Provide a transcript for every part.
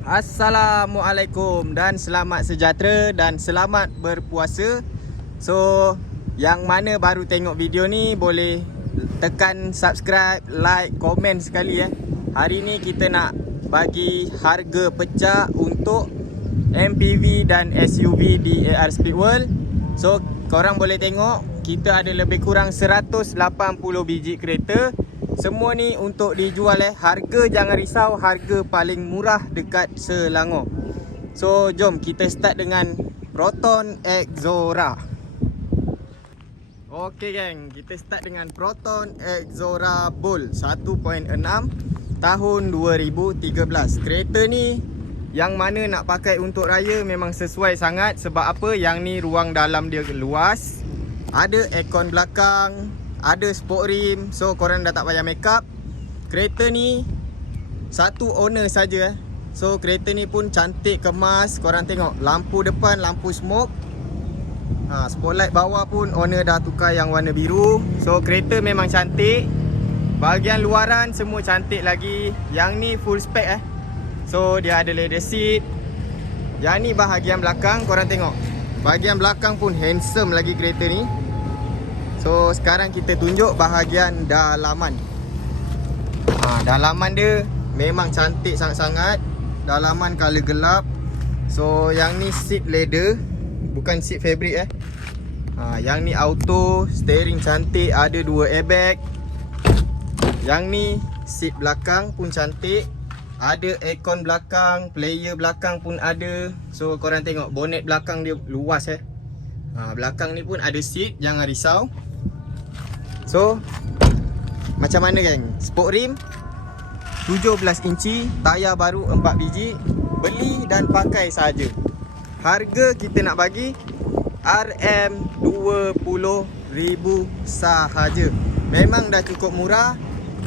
Assalamualaikum dan selamat sejahtera dan selamat berpuasa. So, yang mana baru tengok video ni boleh tekan subscribe, like, komen sekali Hari ni kita nak bagi harga pecah untuk MPV dan SUV di AR Speedworld. So, korang boleh tengok kita ada lebih kurang 180 biji kereta. Semua ni untuk dijual Harga jangan risau, harga paling murah dekat Selangor. So jom kita start dengan Proton Exora. Okey geng, kita start dengan Proton Exora Bull 1.6 tahun 2013. Kereta ni yang mana nak pakai untuk raya memang sesuai sangat. Sebab apa? Yang ni ruang dalam dia luas, ada aircon belakang, ada sport rim. So korang dah tak payah make up. Kereta ni satu owner saja So kereta ni pun cantik, kemas. Korang tengok lampu depan, lampu smoke. Spotlight bawah pun owner dah tukar yang warna biru. So kereta memang cantik. Bahagian luaran semua cantik lagi. Yang ni full spec So dia ada leather seat. Yang ni bahagian belakang. Korang tengok bahagian belakang pun handsome lagi kereta ni. So sekarang kita tunjuk bahagian dalaman. Dalaman dia memang cantik sangat-sangat. Dalaman color gelap. So yang ni seat leather, bukan seat fabric Yang ni auto, steering cantik, ada 2 airbag. Yang ni seat belakang pun cantik, ada aircon belakang, player belakang pun ada. So korang tengok bonnet belakang dia luas belakang ni pun ada seat, jangan risau. So macam mana geng? Sport rim 17 inci, tayar baru 4 biji. Beli dan pakai saja. Harga kita nak bagi RM20,000 sahaja. Memang dah cukup murah.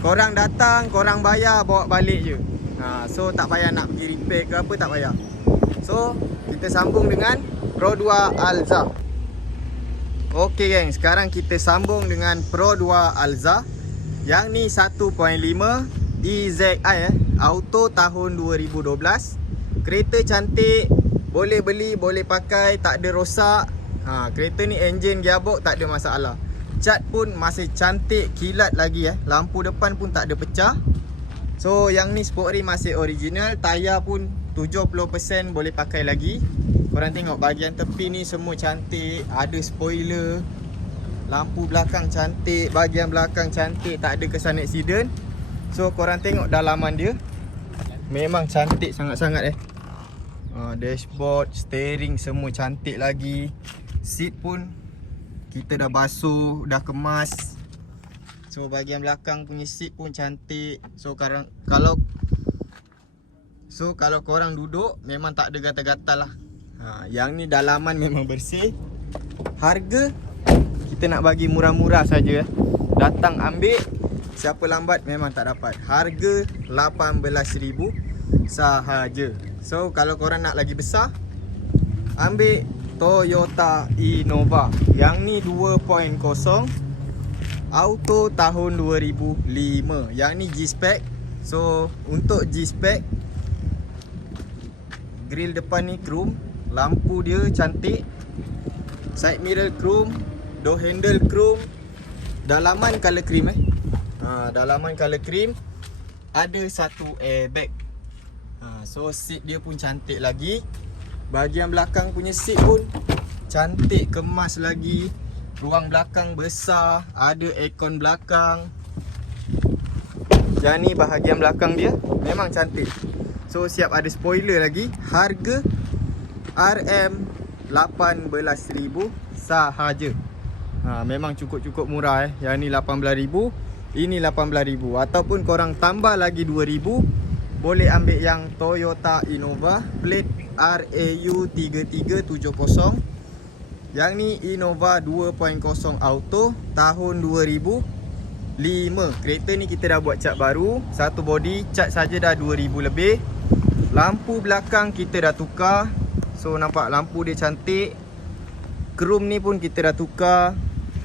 Korang datang, korang bayar, bawa balik je. So tak payah nak pergi repair ke apa, tak payah. So kita sambung dengan Pro 2 Alza. Okey geng, sekarang kita sambung dengan Pro 2 Alza. Yang ni 1.5 DZI auto tahun 2012. Kereta cantik, boleh beli, boleh pakai, tak ada rosak. Kereta ni engine, gearbox tak ada masalah. Cat pun masih cantik, kilat lagi Lampu depan pun tak ada pecah. So yang ni sport rim masih original. Tayar pun 70% boleh pakai lagi. Korang tengok bahagian tepi ni semua cantik. Ada spoiler. Lampu belakang cantik, bahagian belakang cantik, tak ada kesan accident. So korang tengok dalaman dia, memang cantik sangat-sangat Dashboard, steering semua cantik lagi. Seat pun kita dah basuh, dah kemas. So bahagian belakang punya seat pun cantik. So kalau korang duduk memang tak ada gatal-gatal lah. Yang ni dalaman memang bersih. Harga kita nak bagi murah-murah saja Datang ambil, siapa lambat memang tak dapat. Harga RM18,000 sahaja. So kalau korang nak lagi besar, ambil Toyota Innova. Yang ni 2.0 auto tahun 2005. Yang ni G-Spec. So untuk G-Spec, grill depan ni chrome, lampu dia cantik, side mirror chrome, door handle chrome, dalaman color cream dalaman color cream, ada satu airbag. So seat dia pun cantik lagi. Bahagian belakang punya seat pun cantik, kemas lagi. Ruang belakang besar, ada aircon belakang. Yang ni bahagian belakang dia memang cantik. So siap ada spoiler lagi. Harga RM18,000 sahaja. Memang cukup-cukup murah Yang ni 18,000, ini 18,000. Ataupun korang tambah lagi 2,000, boleh ambil yang Toyota Innova plate RAU3370. Yang ni Innova 2.0 auto tahun 2005. Kereta ni kita dah buat cat baru, satu body, cat saja dah 2,000 lebih. Lampu belakang kita dah tukar. So nampak lampu dia cantik. Chrome ni pun kita dah tukar.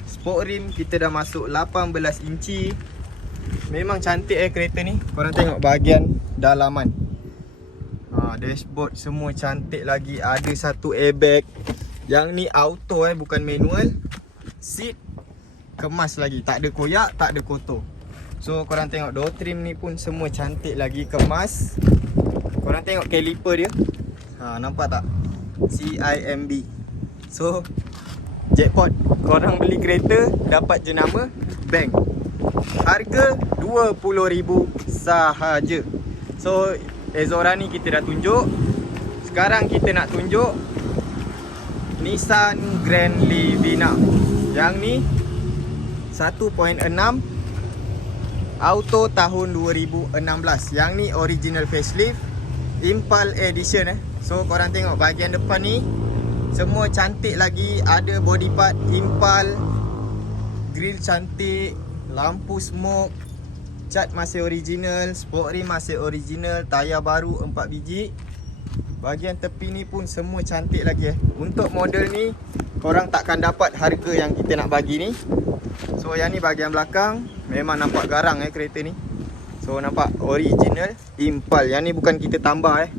Sport rim kita dah masuk 18 inci. Memang cantik kereta ni. Korang tengok bahagian dalaman. Dashboard semua cantik lagi. Ada satu airbag. Yang ni auto bukan manual. Seat kemas lagi, tak ada koyak, tak ada kotor. So korang tengok door trim ni pun semua cantik lagi, kemas. Korang tengok caliper dia. Nampak tak? CIMB. So jackpot, korang beli kereta dapat jenama bank. Harga RM20,000 sahaja. So Ezora ni kita dah tunjuk. Sekarang kita nak tunjuk Nissan Grand Livina. Yang ni 1.6 auto tahun 2016. Yang ni original facelift, Impal edition So korang tengok bahagian depan ni semua cantik lagi. Ada body part Impal, grill cantik, lampu smoke, cat masih original, sport rim masih original, tayar baru 4 biji. Bahagian tepi ni pun semua cantik lagi Untuk model ni korang takkan dapat harga yang kita nak bagi ni. So yang ni bahagian belakang memang nampak garang kereta ni. So nampak original Impal. Yang ni bukan kita tambah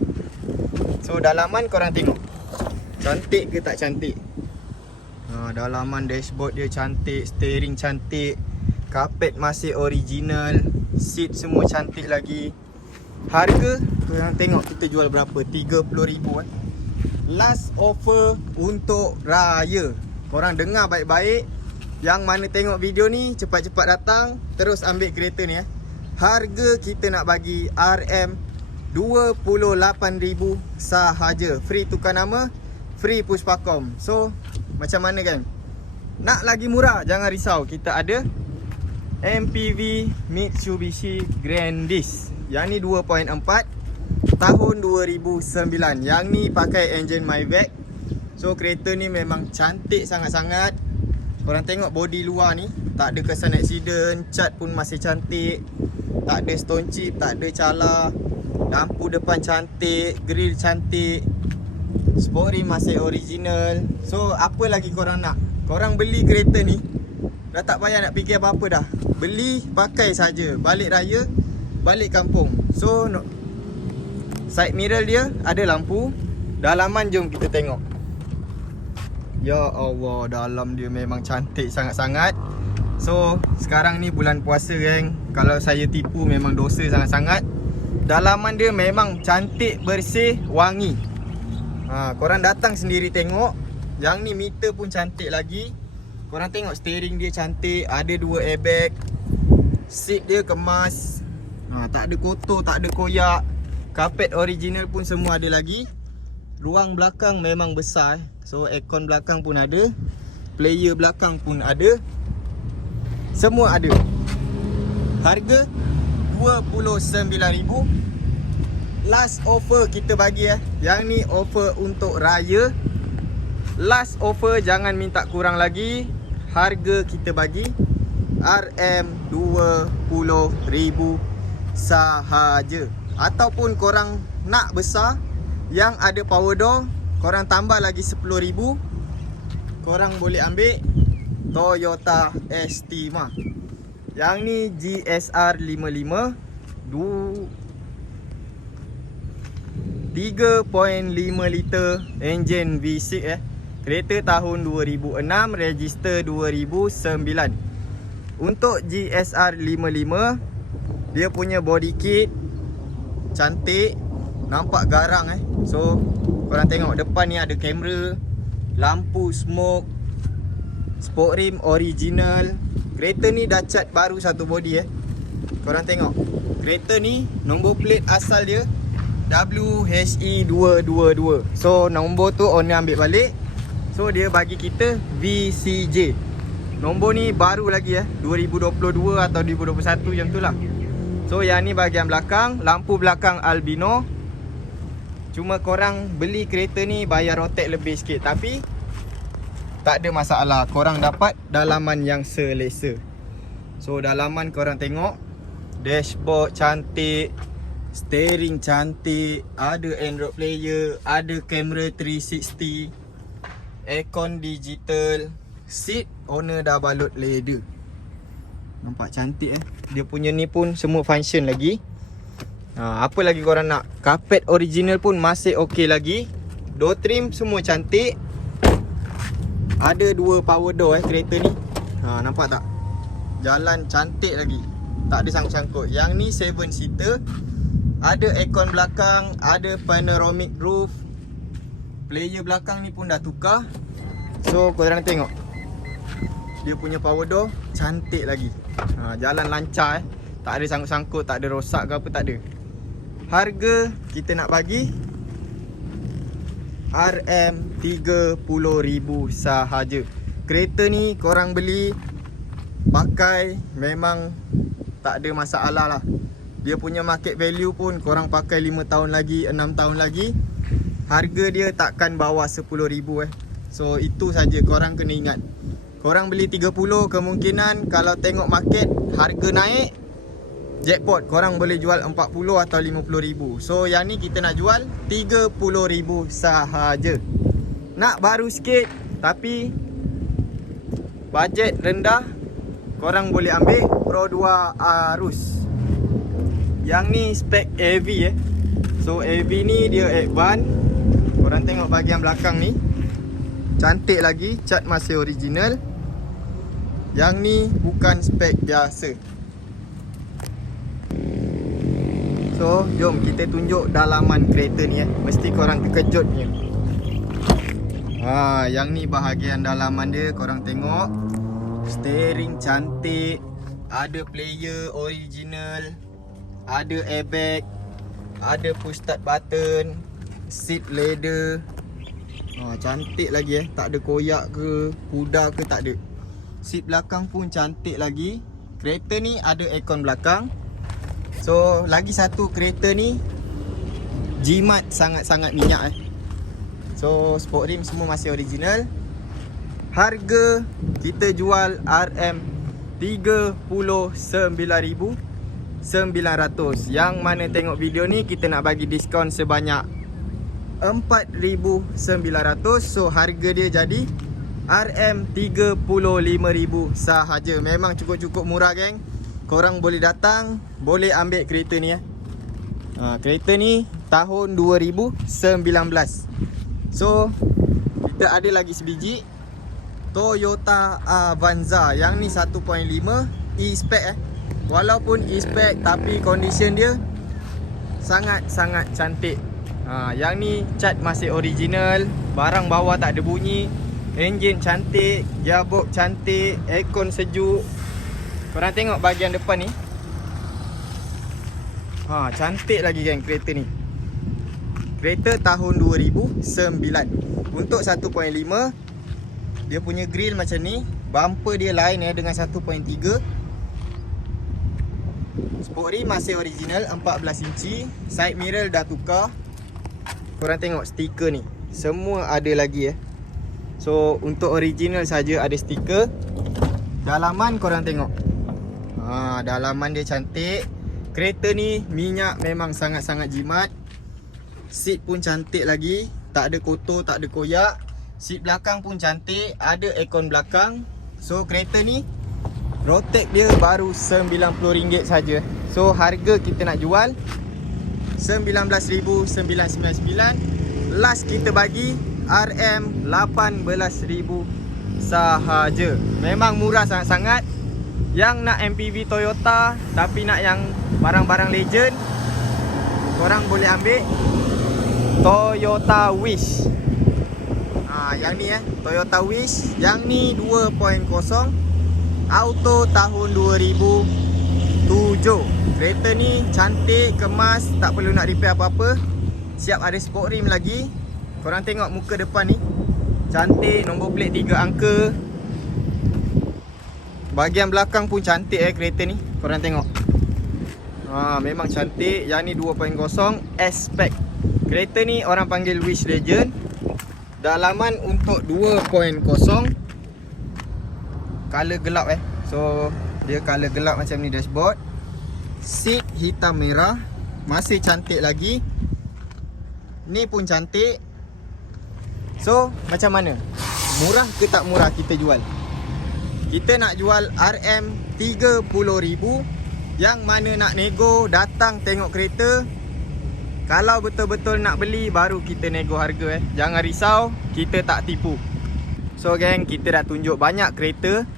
So dalaman korang tengok, cantik ke tak cantik? Dalaman dashboard dia cantik, steering cantik, carpet masih original, seat semua cantik lagi. Harga korang tengok kita jual berapa? RM30,000 Last offer untuk raya. Korang dengar baik-baik. Yang mana tengok video ni cepat-cepat datang, terus ambil kereta ni Harga kita nak bagi RM28,000 sahaja. Free tukar nama, free puspakom. So macam mana kan? Nak lagi murah? Jangan risau, kita ada MPV Mitsubishi Grandis. Yang ni 2.4 tahun 2009. Yang ni pakai engine Maybach. So kereta ni memang cantik sangat-sangat. Korang tengok body luar ni, tak ada kesan accident, cat pun masih cantik, tak ada stone chip, tak ada cala. Lampu depan cantik, grill cantik, sport rim masih original. So apa lagi korang nak? Korang beli kereta ni dah tak payah nak fikir apa-apa dah. Beli, pakai saja. Balik raya, balik kampung. So side mirror dia ada lampu. Dalaman jom kita tengok. Ya Allah, dalam dia memang cantik sangat-sangat. So sekarang ni bulan puasa kalau saya tipu memang dosa sangat-sangat. Dalaman dia memang cantik, bersih, wangi. Korang datang sendiri tengok. Yang ni meter pun cantik lagi. Korang tengok steering dia cantik, ada 2 airbag. Seat dia kemas. Tak ada kotor, tak ada koyak. Carpet original pun semua ada lagi. Ruang belakang memang besar. So aircon belakang pun ada, player belakang pun ada. Semua ada. Harga RM29,000. Last offer kita bagi Yang ni offer untuk raya. Last offer, jangan minta kurang lagi. Harga kita bagi RM20,000 sahaja. Ataupun korang nak besar yang ada power door, korang tambah lagi RM10,000. Korang boleh ambil Toyota Estima. Yang ni GSR 55 3.5 liter engine V6 Kereta tahun 2006, register 2009. Untuk GSR 55, dia punya body kit cantik, nampak garang So korang tengok depan ni ada kamera, lampu smoke, sport rim original. Kereta ni dah cat baru satu body Korang tengok, kereta ni nombor plate asal dia WHE222. So nombor tu owner ambil balik. So dia bagi kita VCJ. Nombor ni baru lagi 2022 atau 2021 macam tu lah. So yang ni bahagian belakang, lampu belakang albino. Cuma korang beli kereta ni bayar rotek lebih sikit, tapi tak ada masalah, korang dapat dalaman yang selesa. So dalaman korang tengok, dashboard cantik, steering cantik, ada Android player, ada kamera 360, aircon digital, seat owner dah balut leather. Nampak cantik Dia punya ni pun semua function lagi. Apa lagi korang nak? Karpet original pun masih okey lagi. Door trim semua cantik. Ada 2 power door kereta ni. Nampak tak? Jalan cantik lagi. Tak ada sangkut-sangkut. Yang ni 7 seater. Ada aircon belakang, ada panoramic roof. Player belakang ni pun dah tukar. So korang tengok, dia punya power door cantik lagi. Jalan lancar tak ada sangkut-sangkut, tak ada rosak ke apa, tak ada. Harga kita nak bagi RM30,000 sahaja. Kereta ni korang beli pakai memang tak ada masalah lah. Dia punya market value pun korang pakai 5 tahun lagi, 6 tahun lagi, harga dia takkan bawah RM10,000 So itu saja korang kena ingat. Korang beli 30, kemungkinan kalau tengok market harga naik, jackpot korang boleh jual 40 atau 50,000. So yang ni kita nak jual 30,000 sahaja. Nak baru sikit tapi bajet rendah, korang boleh ambil Pro 2 Arus. Yang ni spek AV So AV ni dia advance. Korang tengok bahagian belakang ni cantik lagi, cat masih original. Yang ni bukan spek biasa. So jom kita tunjuk dalaman kereta ni Mesti korang terkejut punya. Yang ni bahagian dalaman dia, korang tengok. Steering cantik, ada player original, ada airbag, ada push start button, seat leather. Cantik lagi tak ada koyak ke, pudar ke, tak ada. Seat belakang pun cantik lagi. Kereta ni ada aircon belakang. So lagi satu, kereta ni jimat sangat-sangat minyak So sport rim semua masih original. Harga kita jual RM39,900. Yang mana tengok video ni kita nak bagi diskaun sebanyak RM4,900. So harga dia jadi RM35,000 sahaja. Memang cukup-cukup murah geng. Korang boleh datang, boleh ambil kereta ni kereta ni tahun 2019. So kita ada lagi sebiji Toyota Avanza. Yang ni 1.5 E-Spec Walaupun E-Spec tapi condition dia sangat-sangat cantik. Yang ni cat masih original, barang bawah tak ada bunyi, enjin cantik, gearbox cantik, aircon sejuk. Korang tengok bahagian depan ni. Cantik lagi geng kereta ni. Kereta tahun 2009. Untuk 1.5, dia punya grill macam ni. Bumper dia lain dengan 1.3. Sport rim masih original 14 inci. Side mirror dah tukar. Korang tengok stiker ni, semua ada lagi So untuk original saja ada stiker. Dalaman korang tengok. Dalaman dia cantik. Kereta ni minyak memang sangat-sangat jimat. Seat pun cantik lagi, tak ada kotor, tak ada koyak. Seat belakang pun cantik, ada aircon belakang. So kereta ni road tax dia baru RM90 saja. So harga kita nak jual RM19,999. Last kita bagi RM18,000 sahaja. Memang murah sangat-sangat. Yang nak MPV Toyota tapi nak yang barang-barang legend, korang boleh ambil Toyota Wish. Yang ni Toyota Wish. Yang ni 2.0 auto tahun 2007. Kereta ni cantik, kemas, tak perlu nak repair apa-apa. Siap ada sport rim lagi. Korang tengok muka depan ni, cantik, nombor plate 3 angka. Bahagian belakang pun cantik kereta ni. Korang tengok. Memang cantik. Yang ni 2.0 S-Spec. Kereta ni orang panggil Wish Legend. Dalaman untuk 2.0 color gelap So dia color gelap macam ni dashboard. Seat hitam merah, masih cantik lagi. Ni pun cantik. So macam mana? Murah ke tak murah kita jual? Kita nak jual RM30,000. Yang mana nak nego, datang tengok kereta. Kalau betul-betul nak beli, baru kita nego harga Jangan risau, kita tak tipu. So geng, kita dah tunjuk banyak kereta.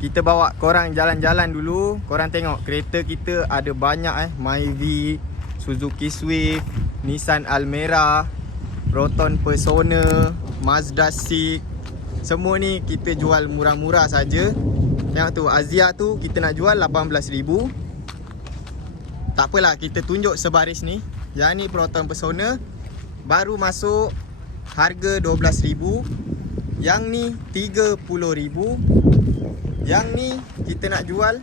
Kita bawa korang jalan-jalan dulu. Korang tengok kereta kita ada banyak Myvi, Suzuki Swift, Nissan Almera, Proton Persona, Mazda 6. Semua ni kita jual murah-murah saja. Tengok tu, Azia tu kita nak jual 18,000. Tak apalah, kita tunjuk sebaris ni. Yang ni Proton Persona, baru masuk, harga 12,000. Yang ni 30,000. Yang ni kita nak jual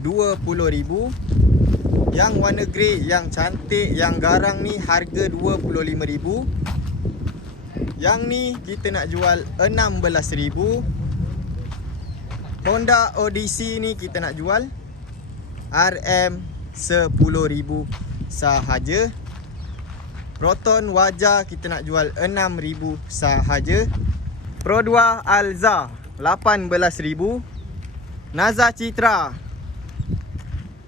20,000. Yang warna grey, yang cantik, yang garang ni harga 25,000. Yang ni kita nak jual 16,000. Honda Odyssey ni kita nak jual RM 10,000 sahaja. Proton Wajah kita nak jual 6,000 sahaja. Pro 2 Alza 18,000. Naza Citra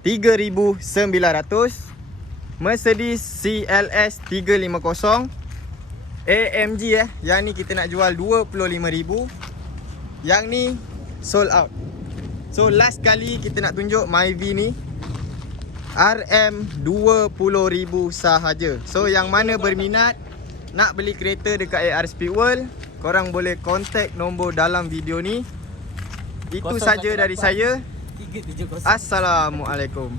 3,900. Mercedes CLS 350. AMG yang ni kita nak jual 25,000. Yang ni sold out. So last kali kita nak tunjuk Myvi ni RM 20,000 sahaja. So yang mana berminat nak beli kereta dekat AR Speedworld, korang boleh contact nombor dalam video ni. Itu saja dari saya. Assalamualaikum.